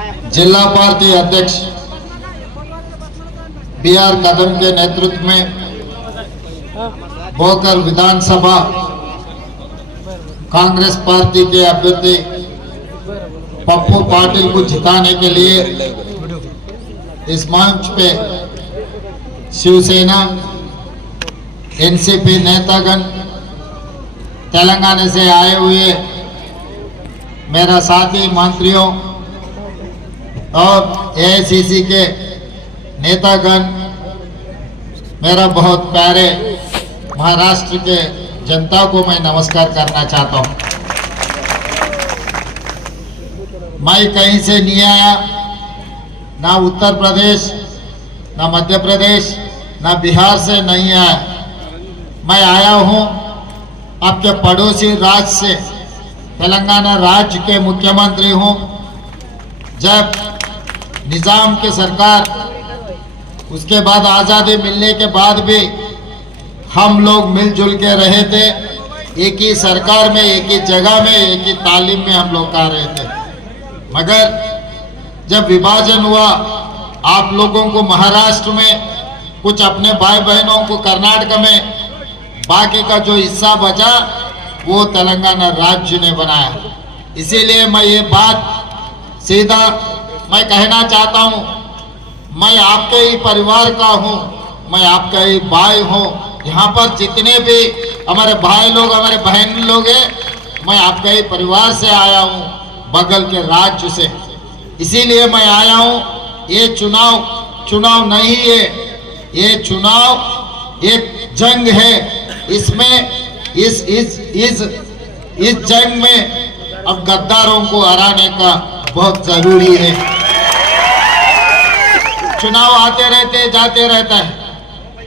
जिला पार्टी अध्यक्ष BR कदम के नेतृत्व में भोकर विधानसभा कांग्रेस पार्टी के अभ्यर्थी पप्पू पाटिल को जिताने के लिए इस मंच पे शिवसेना NCP नेतागण तेलंगाना से आए हुए मेरा साथी मंत्रियों और AICC के नेतागण, मेरा बहुत प्यारे महाराष्ट्र के जनता को मैं नमस्कार करना चाहता हूं। मैं कहीं से नहीं आया, ना उत्तर प्रदेश, ना मध्य प्रदेश, ना बिहार से नहीं आया। मैं आया हूं आपके पड़ोसी राज्य से, तेलंगाना राज्य के मुख्यमंत्री हूं। जब निजाम की सरकार, उसके बाद आज़ादी मिलने के बाद भी हम लोग मिलजुल के रहे थे। एक ही सरकार में, एक ही जगह में, एक ही तालीम में हम लोग कर रहे थे। मगर जब विभाजन हुआ, आप लोगों को महाराष्ट्र में, कुछ अपने भाई बहनों को कर्नाटक में, बाकी का जो हिस्सा बचा वो तेलंगाना राज्य ने बनाया। इसीलिए मैं ये बात सीधा मैं कहना चाहता हूँ, मैं आपके ही परिवार का हूँ, मैं आपका ही भाई हूँ। यहाँ पर जितने भी हमारे भाई लोग, हमारे बहन लोग हैं, मैं आपका ही परिवार से आया हूँ, बगल के राज्य से। इसीलिए मैं आया हूँ। ये चुनाव नहीं है, ये चुनाव एक जंग है। इसमें इस जंग में अब गद्दारों को हराने का बहुत जरूरी है। चुनाव आते रहते जाते रहता है,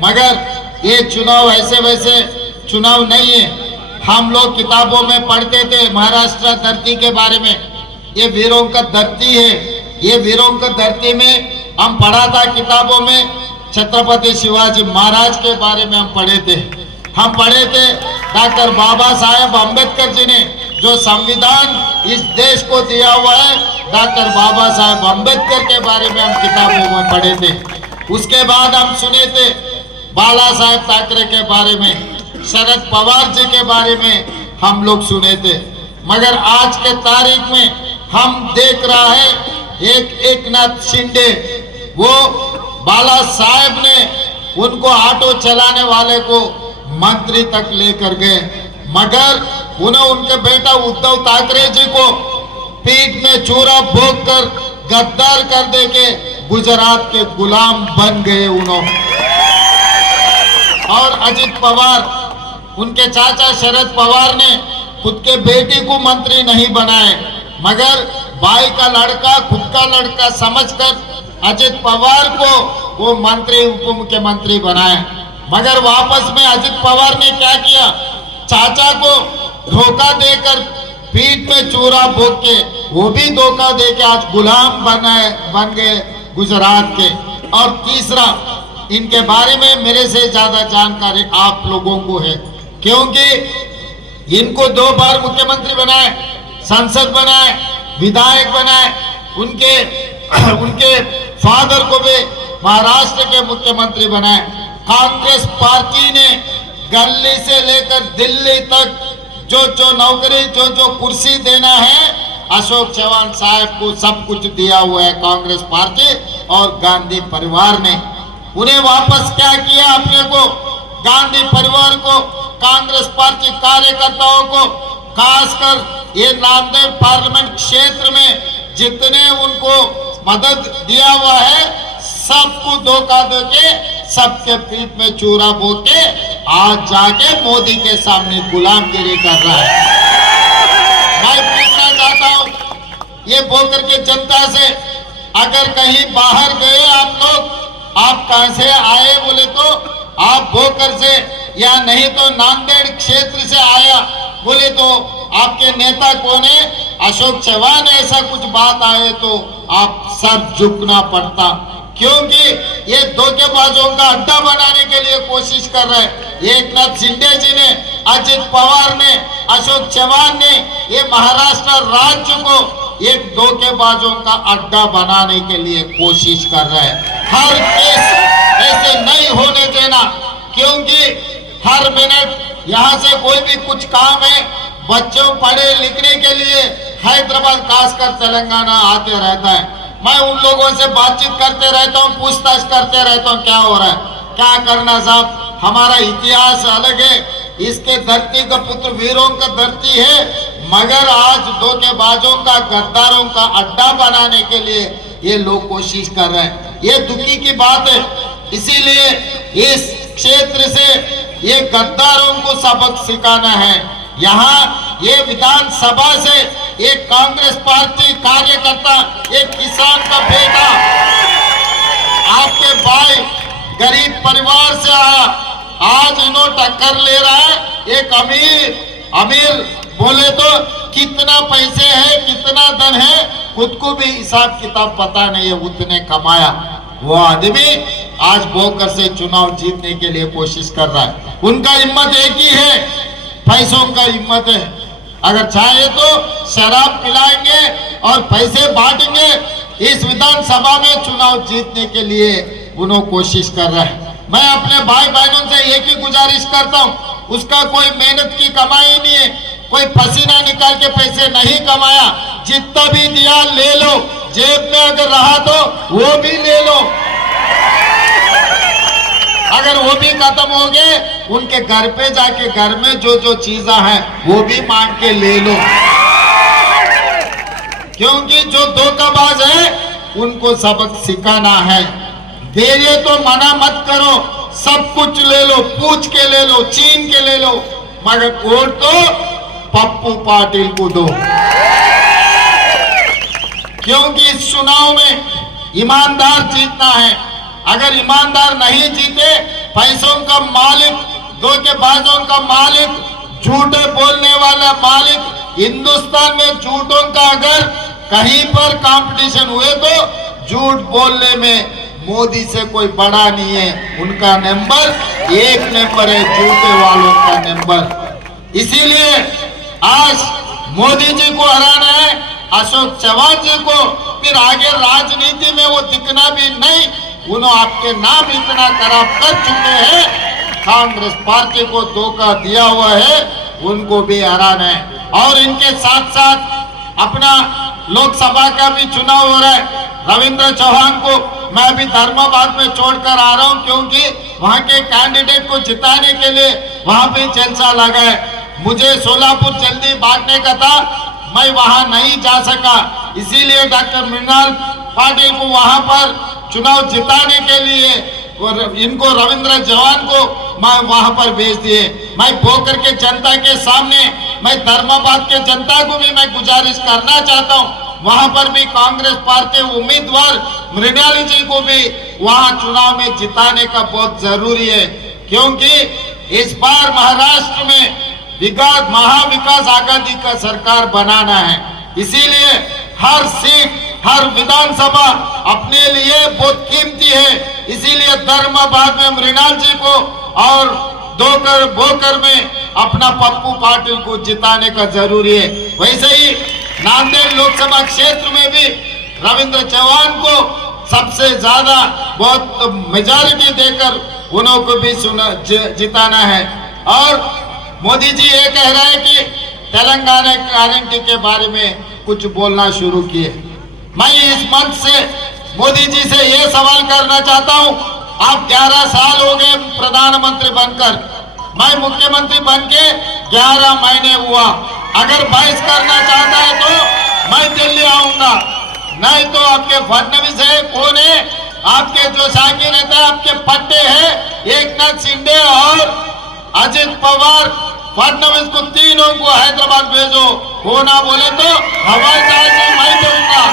मगर ये चुनाव ऐसे वैसे चुनाव नहीं है। हम लोग किताबों में पढ़ते थे महाराष्ट्र धरती के बारे में, ये वीरों का धरती है। ये वीरों का धरती में हम पढ़ा था किताबों में, छत्रपति शिवाजी महाराज के बारे में हम पढ़े थे। हम पढ़े थे डॉक्टर बाबा साहेब अम्बेडकर जी ने जो संविधान इस देश को दिया हुआ है, डॉक्टर बाबा साहेब अम्बेडकर के बारे में हम किताबों में पढ़े थे। उसके बाद हम सुने थे बाला साहेब ठाकरे के बारे में, शरद पवार जी के बारे में हम लोग सुने थे। मगर आज के तारीख में हम देख रहा है एक नाथ शिंदे, वो बाला साहेब ने उनको ऑटो चलाने वाले को मंत्री तक लेकर गए, मगर उन्हें उनके बेटा उद्धव ठाकरे जी को पीठ में चूरा भोग कर गद्दार कर दे के गुजरात के गुलाम बन गए उन्होंने। और अजित पवार, उनके चाचा शरद पवार ने खुद के बेटी को मंत्री नहीं बनाए, मगर भाई का लड़का, खुद का लड़का समझकर अजित पवार को वो मंत्री, उप मुख्यमंत्री बनाए। मगर वापस में अजित पवार ने क्या किया, चाचा को धोखा देकर पीठ में चूरा भोग के, वो भी धोखा देके आज गुलाम बन गए गुजरात के। और तीसरा, इनके बारे में मेरे से ज्यादा जानकारी आप लोगों को है, क्योंकि इनको 2 बार मुख्यमंत्री बनाए, सांसद बनाए, विधायक बनाए। उनके फादर को भी महाराष्ट्र के मुख्यमंत्री बनाए। कांग्रेस पार्टी ने गली से लेकर दिल्ली तक जो नौकरी, जो कुर्सी देना है, अशोक चव्हाण साहब को सब कुछ दिया हुआ है कांग्रेस पार्टी और गांधी परिवार ने। उन्हें वापस क्या किया अपने को, गांधी परिवार को, कांग्रेस पार्टी कार्यकर्ताओं को, खासकर ये नांदेड़ पार्लियामेंट क्षेत्र में जितने उनको मदद दिया हुआ है, सबको धोखा देके, सबके पीठ में चूरा भोग के आज जाके मोदी के सामने गुलामगिरी कर रहा है। मैं पूछना चाहता हूं ये भोकर के जनता से, अगर कहीं बाहर गए आप लोग, आप कहां से आए बोले तो आप भोकर से, या नहीं तो नांदेड़ क्षेत्र से आया बोले तो आपके नेता कौन है, अशोक चव्हाण, ऐसा कुछ बात आए तो आप सब झुकना पड़ता, क्योंकि ये धोखेबाजों का अड्डा बनाने के लिए कोशिश कर रहे हैं। एक नाथ शिंदे जी ने, अजित पवार ने, अशोक चव्हाण ने ये महाराष्ट्र राज्य को एक धोखेबाजों का अड्डा बनाने के लिए कोशिश कर रहे हैं। हर केस ऐसे नहीं होने देना, क्योंकि हर मिनट यहाँ से कोई भी कुछ काम है, बच्चों पढ़े लिखने के लिए हैदराबाद खासकर तेलंगाना आते रहता है। मैं उन लोगों से बातचीत करते रहता हूँ, पूछताछ करते रहता हूँ क्या हो रहा है, क्या करना साहब, हमारा इतिहास अलग है, इसके धरती का पुत्र वीरों का धरती है, मगर आज धोखेबाजों का गद्दारों का अड्डा बनाने के लिए ये लोग कोशिश कर रहे हैं। ये दुखी की बात है। इसीलिए इस क्षेत्र से ये गद्दारों को सबक सिखाना है। यहाँ ये विधानसभा से एक कांग्रेस पार्टी कार्यकर्ता, एक किसान का बेटा, आपके भाई गरीब परिवार से आया, आज इन्हों टक्कर ले रहा है एक अमीर बोले तो कितना पैसे है, कितना धन है, खुद को भी हिसाब किताब पता नहीं है, उतने कमाया। वो आदमी आज बोकर से चुनाव जीतने के लिए कोशिश कर रहा है। उनका हिम्मत एक ही है, पैसों का हिम्मत है। अगर चाहे तो शराब पिलाएंगे और पैसे बांटेंगे। इस विधानसभा में चुनाव जीतने के लिए उन्होंने कोशिश कर रहा है। मैं अपने भाई बहनों से एक ही गुजारिश करता हूँ, उसका कोई मेहनत की कमाई नहीं है, कोई पसीना निकाल के पैसे नहीं कमाया, जितना भी दिया ले लो, जेब में अगर रहा तो वो भी ले लो, अगर वो भी खत्म हो गए उनके घर पे जाके घर में जो जो चीजें हैं वो भी मांग के ले लो, क्योंकि जो धोखाबाज है उनको सबक सिखाना है। धैर्य तो मना मत करो, सब कुछ ले लो, पूछ के ले लो, छीन के ले लो, मगर वोट तो पप्पू पाटिल को दो, क्योंकि इस चुनाव में ईमानदार जीतना है। अगर ईमानदार नहीं जीते, पैसों का मालिक, धोखेबाजों का मालिक, झूठे बोलने वाला मालिक, हिंदुस्तान में झूठों का अगर कहीं पर कंपटीशन हुए तो झूठ बोलने में मोदी से कोई बड़ा नहीं है। उनका नंबर एक नंबर है, झूठे वालों का नंबर। इसीलिए आज मोदी जी को हराना है, अशोक चौहान जी को, फिर आगे राजनीति में वो दिखना भी नहीं। उन्होंने आपके नाम इतना खराब कर चुके हैं, कांग्रेस पार्टी को धोखा दिया हुआ है, उनको भी हराना है। और इनके साथ साथ अपना लोकसभा का भी चुनाव हो रहा है। रविंद्र चौहान को मैं अभी धर्माबाद में छोड़कर आ रहा हूं, क्योंकि वहां के कैंडिडेट को जिताने के लिए वहां पे जलसा लगा है। मुझे सोलापुर जल्दी बांटने का था, मैं वहां नहीं जा सका, इसीलिए डॉक्टर मृणाल पाटिल को वहां पर चुनाव जिताने के लिए और इनको रविंद्र चौहान को मैं वहां पर भेज दिए। मैं भोकर के जनता के सामने, मैं धर्माबाद के जनता को भी मैं गुजारिश करना चाहता हूं, वहां पर भी कांग्रेस पार्टी उम्मीदवार मृणाली जी को भी वहां चुनाव में जिताने का बहुत जरूरी है, क्योंकि इस बार महाराष्ट्र में महाविकास आघाड़ी का सरकार बनाना है। इसीलिए हर सीट, हर विधानसभा अपने लिए बहुत कीमती है। इसीलिए धर्माबाद में मृणाल जी को और भोकर में अपना पप्पू पाटिल को जिताने का जरूरी है। वैसे ही नांदेड़ लोकसभा क्षेत्र में भी रविंद्र चौहान को सबसे ज्यादा बहुत मेजॉरिटी देकर उन्हों को भी जिताना है। और मोदी जी ये कह रहे हैं कि तेलंगाना गारंटी के बारे में कुछ बोलना शुरू किए। मैं इस मंच से मोदी जी से ये सवाल करना चाहता हूं, आप 11 साल हो गए प्रधानमंत्री बनकर, मैं मुख्यमंत्री बनके 11 महीने हुआ। अगर बहस करना चाहता है तो मैं दिल्ली आऊंगा, नहीं तो आपके फडणवीस है, कौन है, आपके जो शाकी नेता आपके पट्टे हैं, एकनाथ शिंदे और अजित पवार, फडणवीस को तीनों को हैदराबाद भेजो। होना बोले तो हवाई जहाज मैं दूंगा,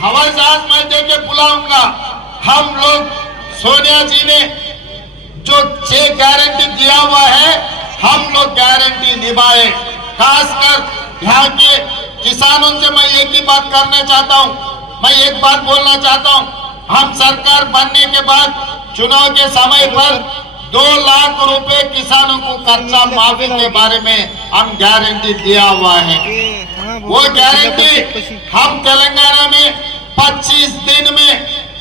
हवाई जहाज मैं देके बुलाऊंगा। हम लोग सोनिया जी ने जो 6 गारंटी दिया हुआ है, हम लोग गारंटी निभाए। खासकर यहाँ के किसानों से मैं एक ही बात करना चाहता हूँ, मैं एक बात बोलना चाहता हूँ, हम सरकार बनने के बाद चुनाव के समय पर 2 लाख रुपए किसानों को कर्जा माफी के बारे में हम गारंटी दिया हुआ है। वो गारंटी हम तेलंगाना में 25 दिन में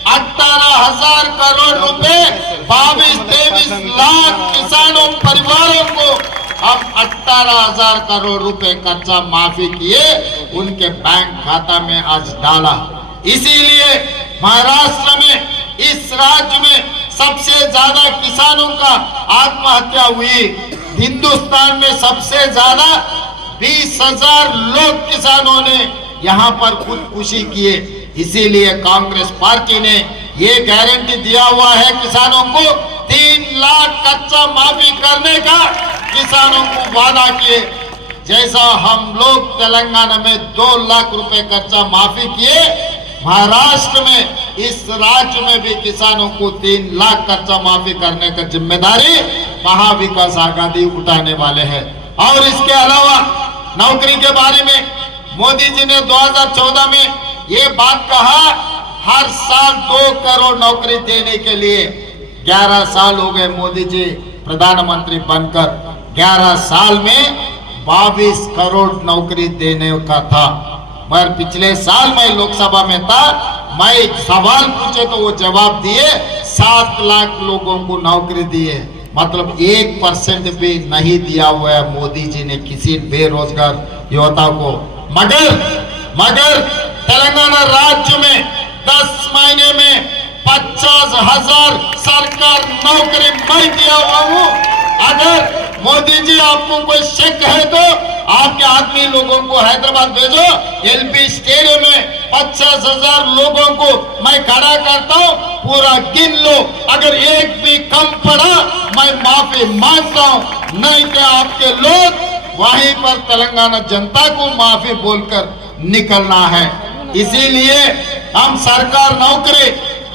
18,000 करोड़ रुपए 22-23 लाख किसानों परिवारों को हम 18,000 करोड़ रुपए कर्जा माफी किए, उनके बैंक खाता में आज डाला। इसीलिए महाराष्ट्र में, इस राज्य में सबसे ज्यादा किसानों का आत्महत्या हुई। हिंदुस्तान में सबसे ज्यादा 20,000 लोग किसानों ने यहाँ पर खुदकुशी किए। इसीलिए कांग्रेस पार्टी ने ये गारंटी दिया हुआ है किसानों को 3 लाख कच्चा माफी करने का किसानों को वादा किए। जैसा हम लोग तेलंगाना में 2 लाख रुपए कच्चा माफी किए, महाराष्ट्र में, इस राज्य में भी किसानों को 3 लाख कच्चा माफी करने का जिम्मेदारी महाविकास आघाड़ी उठाने वाले हैं। और इसके अलावा नौकरी के बारे में मोदी जी ने 2014 में ये बात कहा, हर साल 2 करोड़ नौकरी देने के लिए। 11 साल हो गए मोदी जी प्रधानमंत्री बनकर, 11 साल में 22 करोड़ नौकरी देने का था। मगर पिछले साल मैं लोकसभा में था, मैं एक सवाल पूछे तो वो जवाब दिए 7 लाख लोगों को नौकरी दिए। मतलब 1% भी नहीं दिया हुआ है मोदी जी ने किसी बेरोजगार युवता को। मगर तेलंगाना राज्य में 10 महीने में 50,000 सरकार नौकरी मैं दिया हुआ हूँ। अगर मोदी जी आपको कोई शक है तो आपके आदमी लोगों को हैदराबाद भेजो, एलबी स्टेडियम में 50,000 लोगों को मैं खड़ा करता हूँ, पूरा गिन लो। अगर एक भी कम पड़ा मैं माफी मांगता हूँ, नहीं तो आपके लोग वहीं पर तेलंगाना जनता को माफी बोलकर निकलना है। इसीलिए हम सरकार नौकरी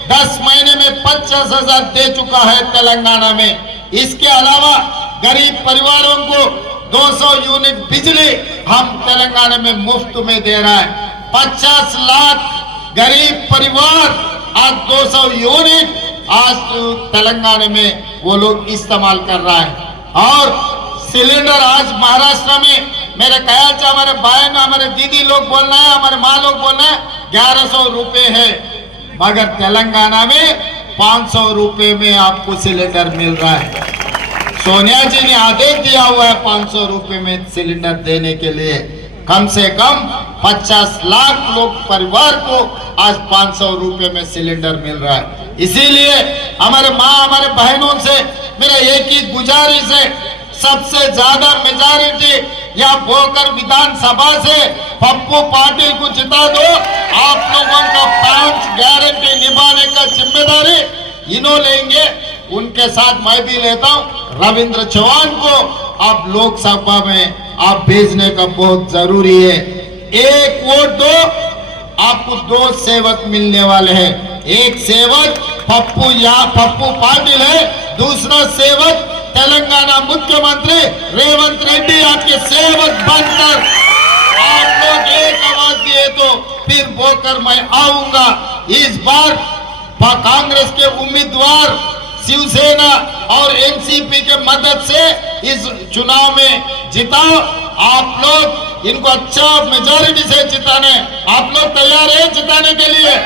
10 महीने में 50,000 दे चुका है तेलंगाना में। इसके अलावा गरीब परिवारों को 200 यूनिट बिजली हम तेलंगाना में मुफ्त में दे रहा है। 50 लाख गरीब परिवार आज 200 यूनिट आज तेलंगाना में वो लोग इस्तेमाल कर रहा है। और सिलेंडर आज महाराष्ट्र में मेरे ख्याल से हमारे बहन, हमारे दीदी लोग बोलना है, हमारे माँ लोग बोलना है 1100 रुपए है, मगर तेलंगाना में 500 रुपए में आपको सिलेंडर मिल रहा है। सोनिया जी ने आदेश दिया हुआ है 500 रुपए में सिलेंडर देने के लिए। कम से कम 50 लाख लोग परिवार को आज 500 रुपए में सिलेंडर मिल रहा है। इसीलिए हमारे माँ, हमारे बहनों से मेरा एक ही गुजारिश है, सबसे ज्यादा मेजॉरिटी या भोकर विधानसभा से पप्पू पाटिल को जिता दो। आप लोगों का 5 गारंटी निभाने का जिम्मेदारी इन्हों लेंगे, उनके साथ मैं भी लेता हूं। रविंद्र चौहान को आप लोकसभा में आप भेजने का बहुत जरूरी है। एक वोट दो, आपको 2 सेवक मिलने वाले हैं। एक सेवक पप्पू पाटिल है, दूसरा सेवक तेलंगाना मुख्यमंत्री रेवंत रेड्डी आपके सेवक बनकर आप लोग एक आवाज दिए तो फिर बोलकर मैं आऊंगा। इस बार कांग्रेस के उम्मीदवार शिवसेना और एनसीपी के मदद से इस चुनाव में जिताओ। आप लोग इनको अच्छा मेजॉरिटी से जिताने, आप लोग तैयार है जिताने के लिए?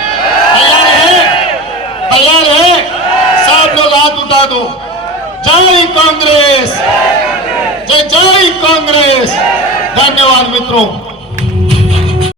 तैयार है? तैयार है? सब लोग हाथ उठा दो। जय कांग्रेस, जय जय कांग्रेस। धन्यवाद मित्रों।